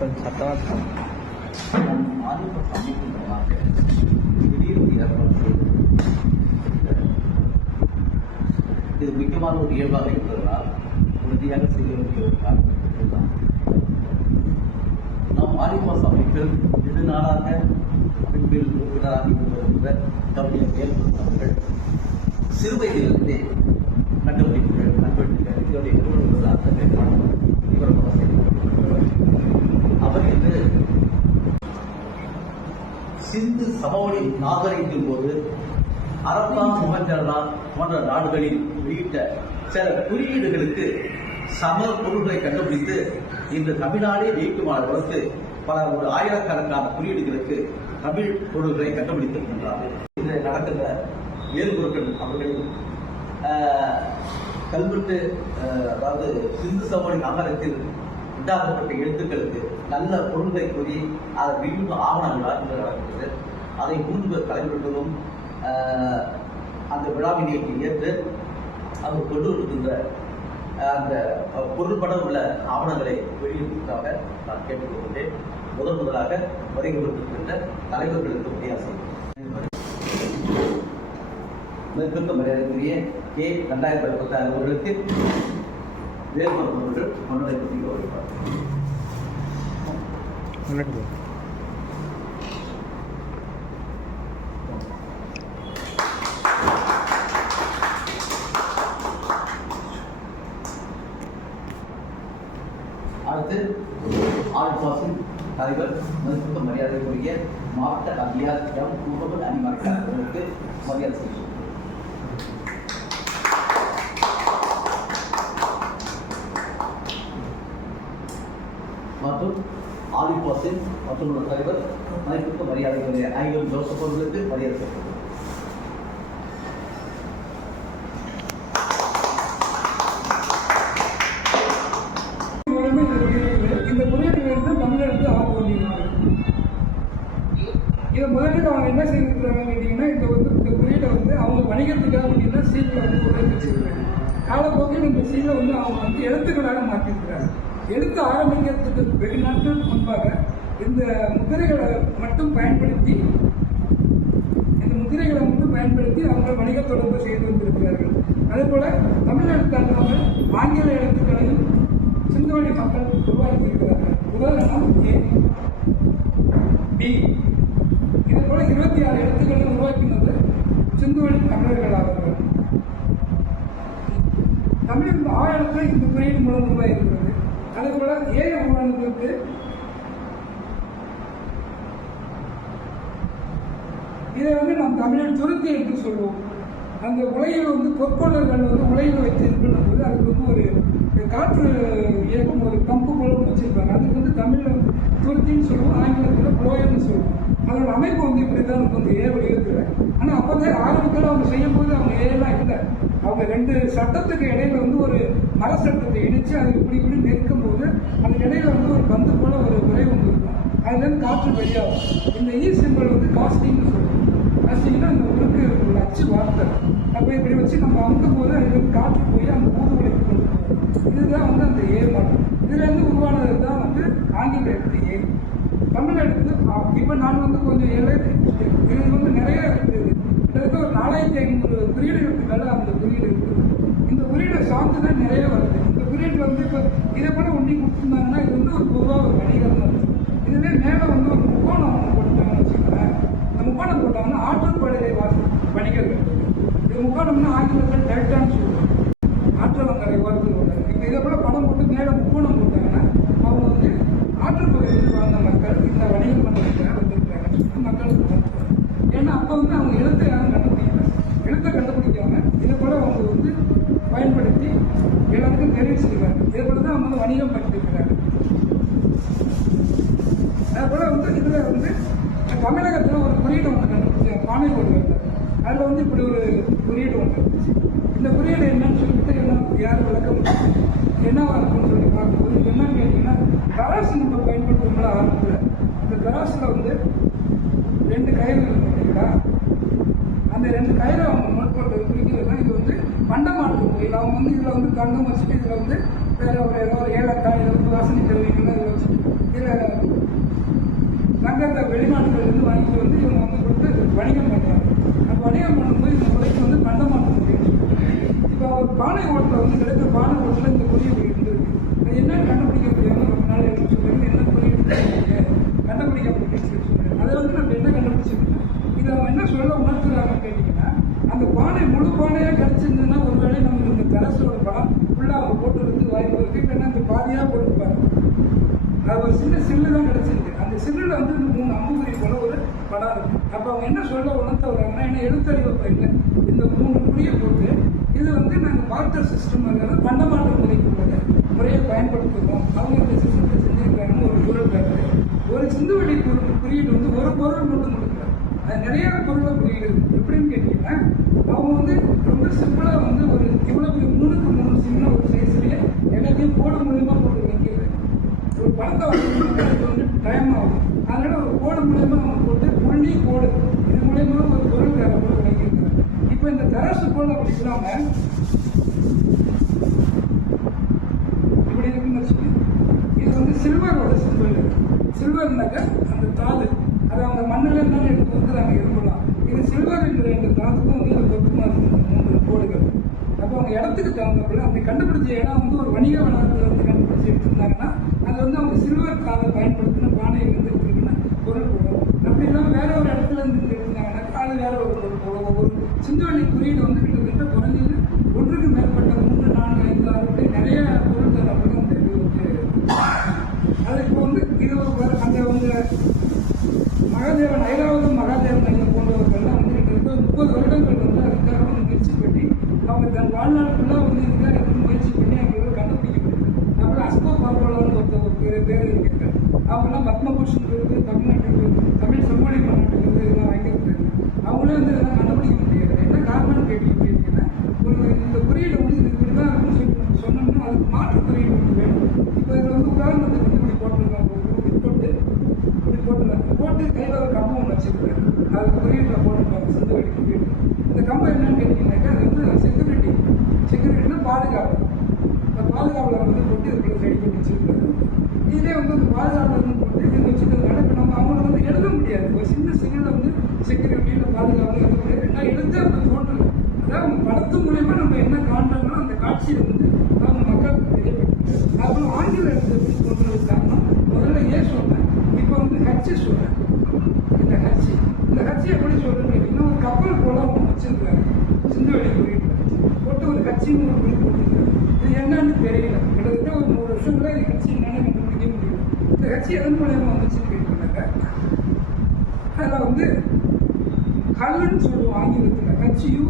கொஞ்சம் சத்தமாக ஆதிக்க சமூகமாக திடீர்னு ஏற்பாடு செய்து இது முக்கியமான ஒரு இயல்பாக இருப்பதனால் உறுதியாக செய்ய வேண்டிய ஒரு காரணம் தான். நாம் ஆதிவாச அமைப்பில் நெடுநாளாக அமைப்பில் உறுப்பினராக இருந்து வருகின்ற கவிஞர் வேல்முருகன் சிறு வயதிலிருந்தே கண்டுபிடிப்புகள் கண்டுபிடிப்புகள் இதனுடைய நிறுவனங்கள் அர்த்தங்கள் விவரமாக செய்யப்பட்டுள்ளவர். அவர் என்று சிந்து சமவெளி நாகரிகத்தின் போது அரப்பா முகஞ்சரா போன்ற நாடுகளில் வெளியிட்ட சில குறியீடுகளுக்கு சம பொருள்களை கண்டுபிடித்து இன்று தமிழ்நாடே நீக்குமான வளர்த்து பல ஒரு ஆயிரக்கணக்கான குறியீடுகளுக்கு தமிழ் பொருள்களை கண்டுபிடித்திருக்கின்றார்கள். இன்று நடக்கின்ற வேல்முருகன் அவர்களின் கல்வெட்டு அதாவது சிந்து சமவெளி நாகரிகத்தில் உண்டாக்கப்பட்ட எழுத்துக்களுக்கு நல்ல பொருள்களை கூறி அதை விழிப்பு ஆவணங்களாக இன்று நடக்கிறது. அதை முன்பு தலைவர்களும் அந்த விழாவினை ஏற்று அவர் கொண்டு வருகின்ற அந்த பொருள்பட உள்ள ஆவணங்களை வெளியிடுவதற்காக நான் கேட்டுக்கொண்டேன். முதலாக வருகை கொடுத்திருக்கின்ற தலைவர்களுக்கு உரையாசை மேற்கொண்ட மரியாதைக்குரிய கே 2016 அவர்களுக்கு வேல்முருகன் அவர்கள் மன்னரை பற்றி கௌரவிப்பார். அடுத்து ஆல்பாசின் தலைவர் மதிப்புக்கு மரியாதைக்குரிய மாவட்ட அதிகார் எம் முகமது அனிமார் அவர்களுக்கு மரியாதை செய்யும். மற்றும் ஆலிபாசின் மற்றும் தலைவர் மதிப்புக்கு மரியாதைக்குரிய ஐயன் ஜோசப் அவர்களுக்கு மரியாதை செய்யும். இந்த குறியீடுகளிலிருந்து தமிழருக்கு ஆக வேண்டியிருக்கிறார்கள். இதை முதலில் அவங்க என்ன செய்திருக்கிறாங்க கேட்டீங்கன்னா, இந்த குறியீடை அவங்க வணிகத்துக்காக வேண்டிய சீட்டில் உரைப்பிச்சிருக்காங்க. காலப்போக்கில் இந்த சீலை அவங்க எழுத்துக்களாக மாற்றிருக்கிறாங்க. எழுத்து ஆரம்பிக்கிறதுக்கு வெகு நாட்களுக்கு முன்பாக இந்த முத்திரைகளை மட்டும் பயன்படுத்தி அவங்க வணிக தொடர்பு செய்து வந்திருக்கிறார்கள். அதே போல தமிழ் எழுத்து அல்லாமல் ஆங்கில எழுத்துக்களையும் சிந்துவெளி மக்கள் உருவாக்கி இருக்கிறார்கள். உதாரணம் ஏ, பி, இதே போல 26 எழுத்துக்களை உருவாக்கினது சிந்துவெளி தமிழர்கள் ஆவார்கள். தமிழின் ஆழத்தை இந்த குறியீடு மூலம் உருவாகிறது. அதே போல ஏ உருவானதற்கு இதை நாம் தமிழில் துருத்தி என்று சொல்லுவோம். அந்த உலையில் பொற்கொள்ளர்கள் உலையில் வைத்து இருக்கிற போது அதுக்கு ஒரு காற்று இயக்கம் ஒரு பம்பு போல வச்சிருப்பாங்க. அதுக்கு தமிழில் துருத்தின்னு சொல்லுவோம், ஆங்கிலத்தில் புலோயர்னு சொல்லுவோம். அதோட அமைப்பு இப்படிதான் இருக்கும். ஏவை இருக்கிறேன். ஆனால் அப்போதான் ஆரம்பத்தில் அவங்க செய்யும் போது அவங்க ஏலாம் இல்லை. அவங்க 2 சட்டத்துக்கு இடையில ஒரு மர சட்டத்தை இடித்து அதை இப்படி நெருக்கும் போது அந்த இடையில ஒரு பந்து போல ஒரு உரை இருக்கும். அதுலேருந்து காற்று வெளியாகும். இந்த ஈ சிம்பிள் காஸ்டிங்னு சொல்லுவோம். காஸ்டிங்னா அந்த உருக்கு ஒரு அச்சு வார்த்தை. அப்போ இப்படி வச்சு நம்ம அமுக்கும் போது அதுலேருந்து காற்று போய் அந்த ஊது உழைப்பு கொண்டு போகும். இதுதான் அந்த ஏ மாற்றம். இதுலேருந்து உருவானது தான் ஆங்கில எழுத்து ஏ. தமிழ் எழுத்து இப்போ நான் கொஞ்சம் இது நிறைய இருக்குது. கிட்டத்தட்ட ஒரு 4500 குறியீடுகளுக்கு மேலே அந்த குறியீடு இருக்குது. இந்த குறியீடை சார்ந்து தான் நிறைய வருது. இந்த குறியீடு இப்போ இதை கூட ஒன்றி கொடுத்துருந்தாங்கன்னா இது ஒரு பொதுவாக ஒரு வணிகம் தான். இதுவே மேலே ஒரு முக்கோணம் போட்டாங்கன்னு வச்சுக்கோங்களேன். இந்த முக்கோணம் போட்டாங்கன்னா ஆற்றுப்படுகை வணிகர்கள். இது முக்கோணம்னா ஆங்கிலத்தில் டெல்டான்னு சொல்லுவாங்க. ஆற்றலங்கரை வருது. இப்போ இதை போல படம் போட்டு மேலே முக்கோணம் போட்டாங்கன்னா அவங்க ஆற்றுப்பகுதியில் வாழ்ந்த மக்கள் இந்த வணிகம் பண்ணுறதுக்காக வந்திருக்காங்க மக்களுக்கு. ஏன்னா அப்போ அவங்க எழுத்தை யாரும் கண்டுபிடிக்காம இதை போல அவங்க பயன்படுத்தி எல்லாருக்கும் தெரிவிச்சிருக்காங்க. இதை போல தான் அவங்க வணிகம் பண்ணிருக்கிறாங்க. அதுபோல இதுல தமிழகத்தில் ஒரு குறியீடு கண்டுபிடிச்சாங்க. பானை போடுவாங்க. அதில் இப்படி ஒரு குறியீடு இருந்துச்சு. இந்த குறியீடு என்னன்னு சொல்லிட்டு யாரும் விளக்கம் என்னவா இருக்குன்னு சொல்லி பார்க்கும்போது இது என்னன்னு கேட்டீங்கன்னா, தராசு நம்ம பயன்படுத்துறோம்ல ஆரம்பத்தில். அந்த தராசுல 2 கயிறுகள் இருக்குங்களா, அந்த 2 கயிறை அவங்க நோட் பண்ணுறது குறிக்கிறதுனா இது பண்டமாற்று முறையில் அவங்க இதில் தங்கம் வச்சுட்டு இதில் வேற ஏதோ ஒரு ஏலக்காய் வாசனை கருவிகள் இதில் வச்சுட்டு இதில் வந்து வாங்கிட்டு வந்து இவங்க வந்து கொடுத்து வணிகம் பண்ணுறாங்க. அப்போ வணிகம் பண்ணும்போது இந்த முறைக்கு வந்து பண்டமாற்று முறைன்னு சொல்லுவாங்க. இப்போ அவர் பானை ஓட்டில் வந்து கிடைத்த பானை ஓட்டில் இந்த குறியீடு இருந்திருக்கு. அது என்னன்னு கண்டுபிடிக்க முடியாமல் ரொம்ப நாள் என்ன சொல்லுவாங்க, என்ன குறியீடு கண்டுபிடிக்க முடியும்னு சொல்லுவாங்க. அதை வந்து நம்ம என்ன கண்டுபிடிச்சிருக்கோம், இதை அவங்க என்ன சொல்ல உணர்த்துறாங்கன்னு கேட்டிங்கன்னா, அந்த பானை முழு பானையாக கிடச்சிருந்ததுன்னா ஒருவேளை நமக்கு இந்த தரசோட படம் ஃபுல்லாக அவங்க போட்டுருக்கு வாய்ப்பு இருக்குது. இல்லைன்னா அந்த பாதியாக போட்டுருப்பாங்க. அது ஒரு சின்ன சில்லு தான் கிடச்சிருக்கு. அந்த சில்லில் வந்து இந்த 3 அம்புக்குறி போல ஒரு படம் இருக்கு. அப்போ அவங்க என்ன சொல்ல உணர்த்த வர்றாங்கன்னா, என்ன எழுத்தறிவு பயில இந்த 3 குறியை போட்டு இது வந்து நாங்கள் பார்ட்டர் சிஸ்டம் அதாவது பண்டமாற்று முறையை பயன்படுத்துகிறோம். அவங்க இந்த சிஸ்டத்தை செஞ்சிருக்காங்கன்னு ஒரு பொருள் காட்டுது. ஒரு சிந்துவெளி குறியீடு வந்து ஒரு பொருள் மட்டும் கொடுக்குறாங்க. அது நிறைய பொருளை குறியீடு இருக்குது. எப்படின்னு கேட்டிங்கன்னா, அவங்க வந்து ரொம்ப சிம்பிளாக வந்து ஒரு இவ்வளோ 3க்கு 3 சின்ன ஒரு சைஸ்லேயே எல்லாத்தையும் கோடு மூலியமாக போட்டு வைக்கிறது. ஒரு படத்தை வந்து டைம் ஆகும். அதனால ஒரு கோடு மூலியமா அவங்க போட்டு புள்ளி கோடு இது மூலியமா ஒரு பொருள் வேற பொருள் வைக்கிறாங்க. இப்போ இந்த தராசு கோல் அப்படி இல்லாம இப்படி இருக்குன்னு வச்சுக்கோங்க. இது வந்து சில்வரோட சிம்பிள். சில்வர்னாக்க அந்த தாது அது அவங்க மண்ணில் இருந்தாலும் எடுத்து வந்துடுறாங்க இருக்கலாம். இது சில்வர் என்ற 2 தாதுக்கும் வந்து பொருத்தமாக இருக்கு 3 கோடுகள். அப்போ அவங்க இடத்துக்கு தகுந்தப்பல அப்படி கண்டுபிடிச்ச இடம் வந்து ஒரு வணிக வளாகத்தில் வந்து கண்டுபிடிச்சி எடுத்திருந்தாங்கன்னா அது வந்து அவங்க சில்வர் காலை பயன்படுத்தின பானையில் இருந்து இருக்குன்னா பொருள் போடும். அப்படி இல்லாமல் வேற ஒரு இடத்துல இருந்து எடுத்தாங்கன்னா அது வேற ஒரு பொருள் போடும். ஒவ்வொரு சிந்துவெளி குறியீடு வந்து கிட்டத்தட்ட குறைஞ்சது 1க்கு மேற்பட்ட 3, 4, 5, 6 நிறைய பொருள் தரப்பட அந்த இது வந்து அது இப்போ வந்து இது ஒரு அந்த வந்து மகாதேவன் ஐராவதம் மகாதேவன் ஐயர் போன்றவர்கள்லாம் வந்து கிட்டத்தட்ட 30 வருடங்கள் வந்து அதுக்காக வந்து முயற்சி பண்ணி அவங்க தன் வாழ்நாள் ஃபுல்லாக வந்து இதுக்காக வந்து முயற்சி பண்ணி அவங்களுக்கு கண்டுபிடிக்க முடியும். அப்புறம் அஸ்கோ பார்வலான்னு ஒரு பேர் இருக்கிறார். அவங்களாம் பத்மபூஷன் விருது தமிழ்நாட்டுக்கு தமிழ் செம்மொழி மாநாட்டுக்கு வந்து இதெல்லாம் வாங்கியிருக்காங்க. அவங்களே வந்து இதெல்லாம் கண்டுபிடிக்க முடியாது. என்ன காரணம்னு கேட்டீங்கன்னா ஒரு இந்த குறியீடு வந்து இது இப்படி தான் இருக்குன்னு சொல்லி நம்ம சொன்னோம்னா அதுக்கு மாற்று குறியீடு வந்து வேணும். இப்போ இதில் வந்து உதாரணத்துக்கு வந்து இப்படி போட்டிருக்காங்க. இப்படி போட்டுருக்காங்க. போட்டு கையில் ஒரு கம்பம் ஒன்று வச்சுருக்காரு. அது குறியீட்டில் போட்டிருக்காங்க சிந்துவெளி குறியீடு. இந்த கம்பம் என்னன்னு கேட்டீங்கன்னாக்கா அது வந்து செக்யூரிட்டினா பாதுகாப்பு. அந்த பாதுகாவலர் வந்து போட்டு இதுக்குள்ள ரெடி பண்ணி வச்சிருக்காரு. இதே வந்து அந்த பாதுகாவலர் போட்டு இது வச்சுக்கிறதுனால இப்போ நம்ம அவங்கள வந்து எழுத முடியாது. ஒரு சின்ன சிங்கில் வந்து செக்யூரிட்டியில் பாதுகாவலர் எழுத முடியாது. நான் எழுத அவங்க தோன்றல. அதாவது அவங்க படத்து மூலியமா நம்ம என்ன காண்றோம்னா அந்த காட்சியை வந்து அவங்க மக்களுக்கு தெரியப்படுத்தும். அப்புறம் ஆங்கில எழுத்து சொல்றது காரணம் முதல்ல ஏன் சொன்னேன், இப்போ வந்து ஹச்சு சொல்றேன். இந்த ஹச்சு எப்படி சொல்றேன்னு கேட்டீங்கன்னா ஒரு கப்பல் போல அவங்க வச்சிருக்காங்க சிந்துவெளி குறியீடு போட்டு ஒரு கட்சின்னு ஒரு குறிப்பு கொடுத்துருக்காங்க. இது என்னன்னு தெரியல. கிட்டத்தட்ட ஒரு 100 வருஷத்துல இது கட்சி என்னன்னு கண்டுபிடிக்க முடியல. இந்த கட்சி எதன் மூலியமா வந்துச்சுன்னு கேட்டீங்கன்னாக்க அதில் வந்து கல்லுன்னு சொல்லுவோம் ஆங்கிலத்தில். ஹச்சியூ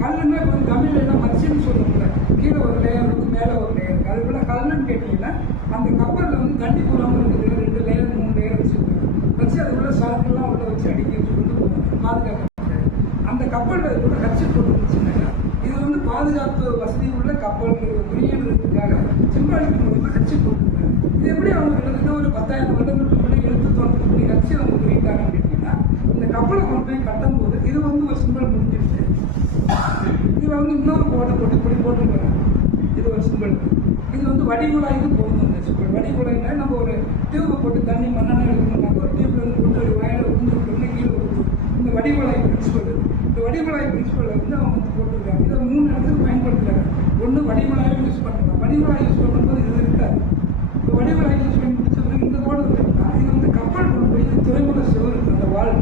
கல்லுன்னா இப்போ வந்து தமிழ்ல எல்லாம் மச்சின்னு சொல்லுவோம்ல. கீழே ஒரு லேயர் இருக்கு, மேலே ஒரு லேயர் இருக்கு. அது போல கல்லுன்னு கேட்டீங்கன்னா அந்த கப்பலில் வந்து தண்ணி போடாமல் இருக்கிறதுல 2 லேயர் 3 லேயர் வச்சுருக்காங்க. வச்சு அது உள்ள சரக்குலாம் உள்ள வச்சு அடிக்க கொண்டு போவாங்க பாதுகாக்க. அந்த கப்பலில் கூட கட்சி போட்டுருந்துச்சுன்னாக்கா இது வந்து பாதுகாப்பு வசதி உள்ள கப்பல் குறியீடுக்காக சிம்பாலிக் மூலமா கட்சி போட்டுருக்காங்க. இது எப்படி அவங்க கிட்டத்தட்ட ஒரு 10,000 வருடங்களுக்கு முன்னாடி எடுத்து தோன்றக்கூடிய கட்சி அவங்க குறியிட்டாங்க அப்படின்னா இந்த கப்பலை கொண்டு போய் கட்டும் போது இது வந்து ஒரு சிம்பிள் முடிஞ்சிருச்சு. இது வந்து இன்னொரு போட்டு இப்படி போட்டுருக்காங்க. இது ஒரு சிம்பிள். இது வந்து வடிகுழாய்க்கு போகணும். இந்த சிம்பிள் வடிகுழாய்னா நம்ம ஒரு டியூப் போட்டு தண்ணி மண்ணெண்ணெய் எடுக்கணும்னாக்க ஒரு டியூப்ல இருந்து போட்டு ஒரு வயலை உந்துட்டோம்னா கீழே கொடுக்கும். இந்த வடிகுழாய் பிரின்சிபல். இந்த வடிகுழாய் பிரின்சிபல் வந்து அவங்க வந்து போட்டிருக்காங்க. இதை 3 இடத்துக்கு பயன்படுத்துறாங்க. ஒன்று வடிகுழாயும் யூஸ் பண்ணலாம். வடிகுழாய் யூஸ் பண்ணும்போது இது இருக்காது. இப்போ வடிகுழாய் யூஸ் பண்ணி முடிச்சது இந்த போர்டு இருக்குன்னா இது வந்து கப்பல் கொண்டு போய் துறைமுக செவரு அந்த வால்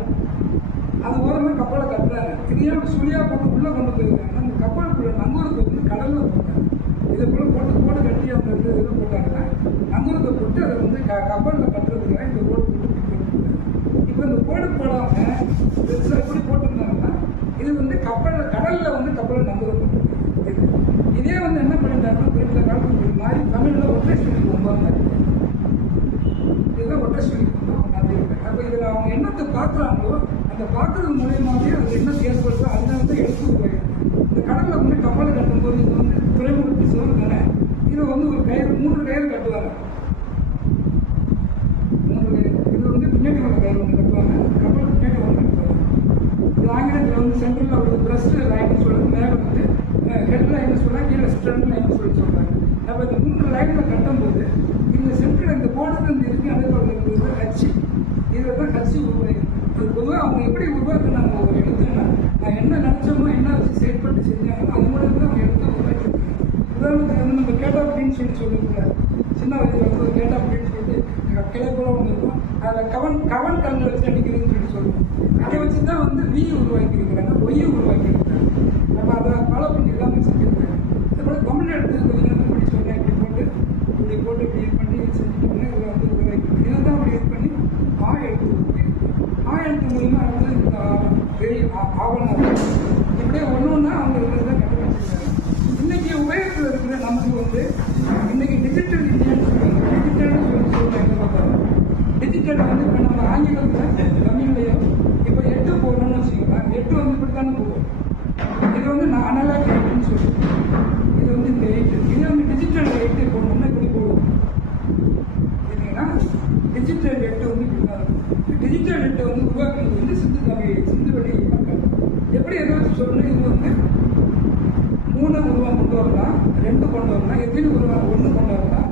அது ஓரமாக கப்பலை கட்டுறாங்க. இதே சுழியா போட்டு உள்ள கொண்டு போயிருக்காங்க. அந்த கப்பலுக்குள்ள நங்கூரத்தை வந்து கடல்ல போட்டாங்க. இதை போல போட்டு கட்டி அவங்க இதில் போட்டாங்கன்னா நங்கூரத்தை போட்டு அதை வந்து கப்பலில் கட்டுறதுக்காக இந்த போர்டு போட்டு போட்டுருக்காங்க. இப்போ இந்த போர்டு போடாம எப்படி போட்டிருந்தாங்கன்னா இது வந்து கடல்ல வந்து கப்பலை நங்கூரம் போட்டுருக்காங்க. இதே வந்து என்ன பண்ணிட்டாங்கன்னா குறிப்பிட்ட காலத்துக்கு மாதிரி தமிழ்ல ஒற்றை சொல்லி ரொம்ப மாதிரி இதுதான் ஒற்றை சொல்லி அப்போ இதில் அவங்க என்னத்தை பார்க்குறாங்களோ அந்த பார்க்கறது மூலயமாவே அது என்ன ஏற்படுதோ அதனால தான் எடுத்து போயிடும். இந்த கடலில் வந்து கப்பலை கட்டும்போது இது வந்து துறைமுகத்து சோறு தானே. இதை வந்து ஒரு கயிறு 3 கயிறு கட்டுவாங்க. 3 கயிறு இது வந்து பின்னாடி ஒரு கயிறு ஒன்று கட்டுவாங்க. கப்பல் பின்னாடி ஒன்று கட்டுவாங்க. இது ஆங்கிலத்தில் வந்து சென்ட்ரலில் ஒரு பிரஸ்ட் லைன் சொல்லுறது, மேலே வந்து ஹெட் லைன் சொல்ல, கீழே ஸ்ட்ரென்த் லைன் சொல்கிறாங்க. அப்போ இந்த 3 லைனில் கட்டும்போது இந்த சென்டரில் இந்த போர்டுக்கு இந்த இருக்கு அதே போல இருக்கிறது ஹச்சி. இதை தான் ஹச்சி அவங்க எப்படி உருவாக்குனாங்க ஒரு எழுத்துன்னா, நான் என்ன நினச்சோமோ என்ன வச்சு செயல்பட்டு செஞ்சாங்களோ அது மூலம் தான் அவங்க எழுத்து உருவாக்கிருக்காங்க. உதாரணத்துக்கு வந்து நம்ம கேட்டா அப்படின்னு சொல்லுவோம்ல, சின்ன வயதில் வந்து ஒரு கேட்டா அப்படின்னு சொல்லிட்டு கிளை போல ஒன்று இருக்கும், அதில் கவன் கல்லை வச்சு அடிக்கிறதுன்னு சொல்லுவோம். அதை வச்சு தான் வந்து வீ உருவாக்கியிருக்கிறாங்க, ஒய்யை உருவாக்கியிருக்கிறாங்க. நம்ம அதை ஃபாலோ பண்ணி தான் செஞ்சுருக்காங்க. அதே போல் தமிழ் எழுத்து கொஞ்சம் நேரம் இப்படி சொன்னேன், இப்படி போட்டு இப்படி பண்ணி செஞ்சுட்டோம்னா இதில் வந்து உருவாக்கிருக்கு. இதை தான் அப்படி இது பண்ணி எழுத்து எழுத்து மூலமா வந்து ஆவணம் இப்படியே ஒன்று அவங்க இருக்கிறத கண்டுபிடிச்சிருக்காங்க. இன்னைக்கு உபயோகத்தில் இருக்கிற நமக்கு வந்து இன்னைக்கு டிஜிட்டல் இந்தியான்னு சொல்லுவாங்க. டிஜிட்டல்னு சொல்லுவாங்க. என்ன பார்த்தாங்க டிஜிட்டல் வந்து இப்போ நம்ம ஆங்கிலத்தில் தமிழ்லையோ இப்போ 8 போகணும்னு வச்சுக்கோங்களேன். 8 வந்து இப்படித்தானே போகும். இது வந்து நான் அனலாக் 8ன்னு சொல்லுவேன். இது வந்து இந்த 8 இது வந்து டிஜிட்டல் 8 போகணும்னா இப்படி போகும். இல்லைங்கன்னா டிஜிட்டல் 8 வந்து இப்படி தான் இருக்கும். டிஜிட்டல் 8 வந்து உருவாக்குறது வந்து சிந்துவெளி மக்கள். எப்படி எதை வச்சு சொல்லணும், இது வந்து 3 கொண்டு வரலாம், 2 கொண்டு வரலாம், எத்தனை 1 கொண்டு வரலாம்.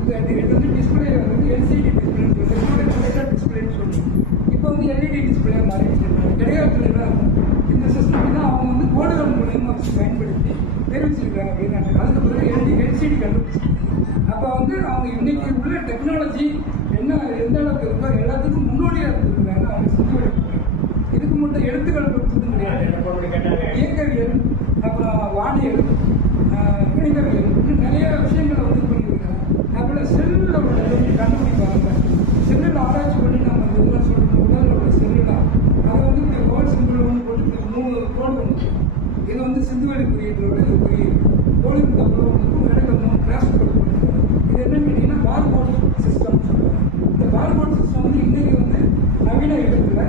இது வந்து டிஸ்பிளே வந்து எல்சிடி டிஸ்பிளேன்னு சொல்லுவாங்க, டிஸ்பிளேன்னு சொல்லுவோம். இப்போ வந்து எல்இடி டிஸ்பிளே மாறிடுச்சு. கிடையாது இந்த சிஸ்டம் தான் அவங்க வந்து கோடுகள் மூலியமாக வச்சு பயன்படுத்தி தெரிவிச்சிருக்காங்க அப்படின்னாங்க. அதுக்கு பிறகு எல்சிடி கண்டுபிடிச்சிருக்காங்க. அப்போ வந்து அவங்க இன்னைக்கு உள்ள டெக்னாலஜி என்ன எந்த அளவுக்கு இருக்கோ எல்லாத்துக்கும் முன்னோடியாக இருந்திருக்காங்க அவங்க சிந்துவெளி. இதுக்கு மட்டும் எழுத்துக்கள் கொடுத்தது கிடையாது. இயக்கவியல், அப்புறம் வானியல், கணிதவியல், இன்னும் நிறைய விஷயங்களை வந்து பண்ணியிருக்காங்க. அப்புறம் செல்லில் உள்ள கண்டுபிடிப்பாங்க. செல்லில் ஆராய்ச்சி பண்ணி நம்ம இதெல்லாம் சொல்லணும். உடலில் உள்ள செல்லுலாம் அதை வந்து இப்படி கோல் சிம்பிள் ஒன்று போட்டு 3 கோடு ஒன்று. இது வந்து சிந்துவெளி குறியீட்டோட இது குறியீடு. கோலின் தப்புறம் ஒன்று இடையில 3 கிளாஸ் கோடு போட்டுருக்காங்க. இது என்னன்னு கேட்டீங்கன்னா பார்கோட் சிஸ்டம் சொல்லுவாங்க. இந்த பார்கோட் சிஸ்டம் வந்து இன்னைக்கு வந்து நவீன இடத்துல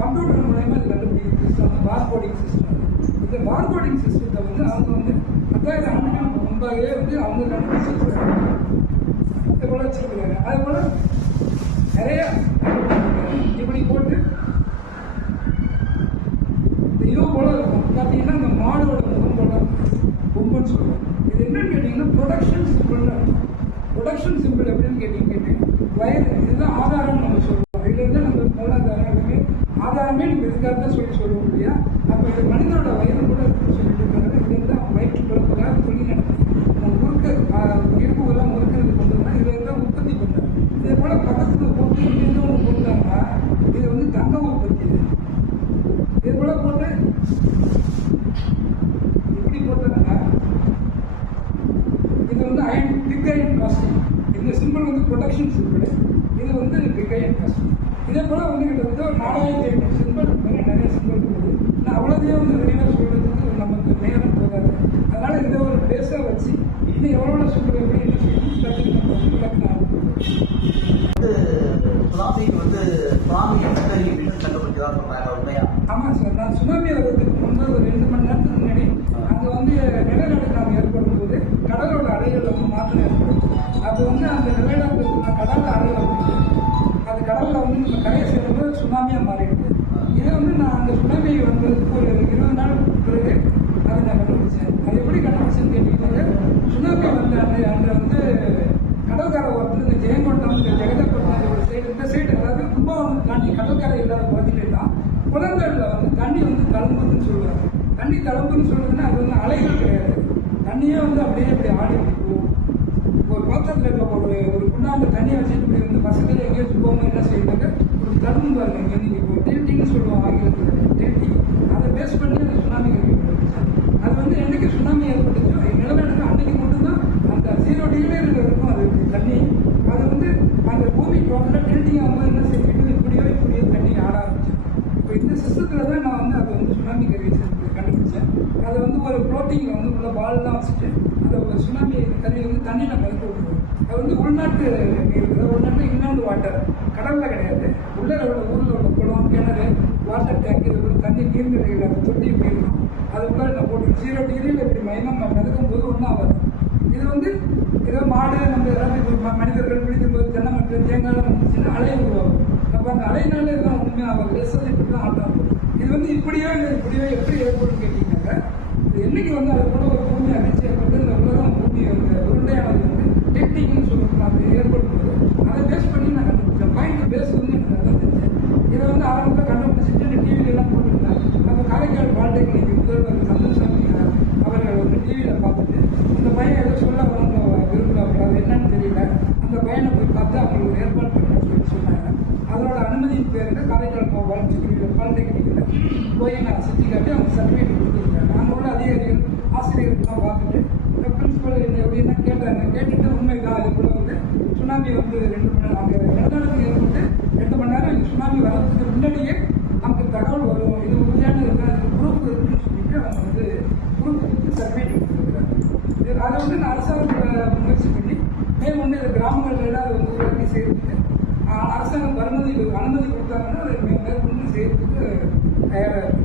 கம்ப்யூட்டர் மூலயமா இது கண்டுபிடிக்கிற சிஸ்டம் வந்து பார்கோடிங் சிஸ்டம். இந்த பார்கோடிங் சிஸ்டத்தை வந்து அவங்க வந்து 10,000 ஆண்டுகளுக்கு முன்பாகவே வந்து அவங்க கண்டுபிடிச்சிருக்காங்க. அது போல வச்சிருக்கிறாங்க. அது போல நிறைய இப்படி போட்டு இந்த போல இருக்கும். பார்த்தீங்கன்னா இந்த மாடோட முகம் போல பொம்பன்னு சொல்லுவாங்க. இது என்னன்னு கேட்டீங்கன்னா ப்ரொடக்ஷன் சிம்பிள்னு இருக்கும். ப்ரொடக்ஷன் சிம்பிள் எப்படின்னு கேட்டீங்கன்னா வயது, இதுதான் ஆதாரம் நம்ம சொல்லுவோம். இதுல இருந்து நம்ம மூலாதாரம் இருக்கு. ஆதாரமே நம்ம இதுக்காக தான் சொல்லுவோம் இல்லையா. அப்போ இது மனிதனோட வயது கூட இருக்குன்னு சொல்லிட்டு இருக்காங்க. இது வந்து வயிற்று பிறப்புக்காக சொல்லி நடத்தி இருப்புகள்லாம் முறுக்கிறது கொண்டு வந்தால் இதில் இருந்தால் உற்பத்தி பண்ணுறாங்க. இதே போல பக்கத்தில் போட்டு இன்னும் ஒன்று போட்டாங்கன்னா இது வந்து தங்க உற்பத்தி. இதே போல போட்டு இப்படி போட்டாங்கன்னா இது வந்து பிக் அயன் காஸ்டிங். இந்த சிம்பிள் வந்து ப்ரொடக்ஷன் சிம்பிள். இது வந்து பிக் அயன் காஸ்டிங். இதே போல வந்து கிட்டத்தட்ட ஒரு 4500 சிம்பிள் நிறைய சிம்பிள் இருக்குது. ஆனால் அவ்வளோதையும் வந்து விரிவாக சொல்றதுக்கு நமக்கு நேரம் போகாது. அதனால இதை ஒரு பேஸாக வச்சு இன்னும் எவ்வளோ சிம்பிள் அப்படின்னு சுனாமிக்கு வந்து சுனாமி கண்டுபிடிச்சதான் சொல்றாங்க, உண்மையா? ஆமாம் சார். நான் சுனாமி வர்றதுக்கு முன்பு ஒரு 2 மணி நேரத்துக்கு முன்னாடி அங்கே வந்து நிலநடுக்கம் ஏற்படும் போது கடலோட அலைகள் வந்து மாற்றம் ஏற்படும். அது வந்து அந்த நிலநடுக்கம் கடல்ல அலைகள் வந்து அது கடலில் வந்து நம்ம கரையை சேரும்போது சுனாமியாக மாறிடுது. இதை வந்து நான் அந்த சுனாமி வந்ததுக்கு ஒரு 20 நாள் பிறகு அதை நான் கண்டுபிடிச்சேன். அது எப்படி கண்டுபிடிச்சேன்னு கேட்டீங்கன்னா சுனாமி வந்து அங்கே வந்து கடற்கரை ஓரத்தில் இந்த ஜெயங்கொண்டம், இந்த ஜெகதப்பட்டினம் ஒரு சைடு, இந்த சைடு அதாவது கும்பகோணம் தாண்டி கடற்கரை இல்லாத பகுதியில் தான் குளங்களில் வந்து தண்ணி வந்து தழும்புன்னு சொல்லுவாங்க. தண்ணி தழும்புன்னு சொல்றதுன்னா அது வந்து அலைகள் கிடையாது. தண்ணியே வந்து அப்படியே இப்படி ஆடி போகும். ஒரு பாத்திரத்தில் இருக்க ஒரு குண்டாந்த தண்ணியை வச்சுட்டு இப்படி வந்து பசங்களை எங்கேயாச்சும் போகும்போது என்ன செய்யறது, ஒரு தழும்பு பாருங்க. இங்கே வந்து இப்போ டில்ட்டின்னு சொல்லுவோம் ஆங்கிலத்தில், டில்ட்டி. அதை பேஸ் பண்ணி அந்த சுனாமி ஏற்பட்டுச்சு. அது வந்து என்னைக்கு சுனாமி ஏற்பட்டுச்சோ நிலநடுக்கம் அன்னைக்கு மட்டும்தான் அந்த 0 டிகிரியில் இருக்கும் அது தண்ணி. அது வந்து அந்த பூமி டோட்டலாக டில்ட்டிங் ஆகும்போது என்ன செய்யணும், இப்படியோ தண்ணி ஆட ஆரம்பிச்சு. இப்போ இந்த சிஸ்டத்தில் தான் நான் வந்து அதை வந்து சுனாமி கண்டுபிடிச்சேன். அதை வந்து ஒரு ஃப்ளோட்டிங்கில் வந்து உள்ள பால்லாம் வச்சுட்டு அந்த ஒரு சுனாமி கருவி வந்து தண்ணியில் கலந்து விட்டுருவோம். அது வந்து உள்நாட்டு நீர், உள்நாட்டு இன்னொன்று வாட்டர், கடலில் கிடையாது. உள்ள ஊரில் உள்ள குளம், கிணறு, வாட்டர் டேங்க், இது ஒரு தண்ணி நீர்நிலைகள் அந்த தொட்டி போயிருக்கும். அதுக்குள்ள நான் போட்டு 0 டிகிரியில் இப்படி மைனம் மிதக்கும் போது ஒன்றும் ஆகாது. இது வந்து ஏதோ மாடு நம்ம ஏதாவது மனிதர்கள் பிடிக்கும் போது தென்னை மரத்தில் தேங்காய் வந்துச்சுன்னா அலை உருவாகும். அப்போ அந்த அலைனால இதெல்லாம் ஒன்றுமே ஆகாது. லேசாக இப்படி தான் ஆட்டம். இது வந்து இப்படியோ இல்லை இப்படியோ எப்படி ஏற்படும் கேட்டீங்கன்னாக்க இது என்னைக்கு வந்து அது கூட ஒரு பூமி அதிர்ச்சி ஏற்பட்டு இந்த உலகம் பூமி அந்த உருண்டையானது வந்து டெக்னிக்னு சொல்லுவோம். அது ஏற்படும் போது அதை பேஸ் பண்ணி நான் கண்டுபிடிச்சேன். பாயிண்ட் பேஸ் வந்து எனக்கு நல்லா தெரிஞ்சேன். இதை வந்து ஆரம்பத்தில் கண்டுபிடிச்சிட்டு அந்த பையனை போய் பார்த்து அவங்களுக்கு ஒரு ஏற்பாடு பண்ணணும்னு சொல்லி சொன்னாங்க. அதோட அனுமதியின் பேரில் காரைக்கால் வளர்ச்சிக்குரிய பாலிடெக்னிக்கில் போய் நான் சுற்றி காட்டி அவங்க சர்டிஃபிகேட் கொடுத்துருக்காங்க. அங்கே உள்ள அதிகாரிகள் ஆசிரியர்கள்லாம் பார்த்துட்டு பிரின்சிபல் எப்படின்னா கேட்டாங்க. கேட்டுட்டு உண்மைதான் அது கூட வந்து சுனாமி வந்து 2 மணி நேரம் அங்கே நிலநடுக்கம் ஏற்பட்டு 2 மணி நேரம் சுனாமி வர்றதுக்கு முன்னாடியே நமக்கு தகவல் வரும், இது உறுதியான இருக்கிற குரூப் இருக்குன்னு சொல்லிட்டு அவங்க வந்து குரூப் கொடுத்து சர்டிஃபிகேட் கொடுத்துருக்காங்க. அதை வந்து நான் அரசாங்கத்தில் முயற்சி பண்ணி மேற்கொண்டு இந்த கிராமங்கள் எல்லாம் அதை வந்து உருவாக்கி செய்யறதுக்கு அரசாங்கம் அனுமதி கொடுத்தாங்கன்னா அதை மேற்கொண்டு செய்யறதுக்கு தயாராக இருக்கு.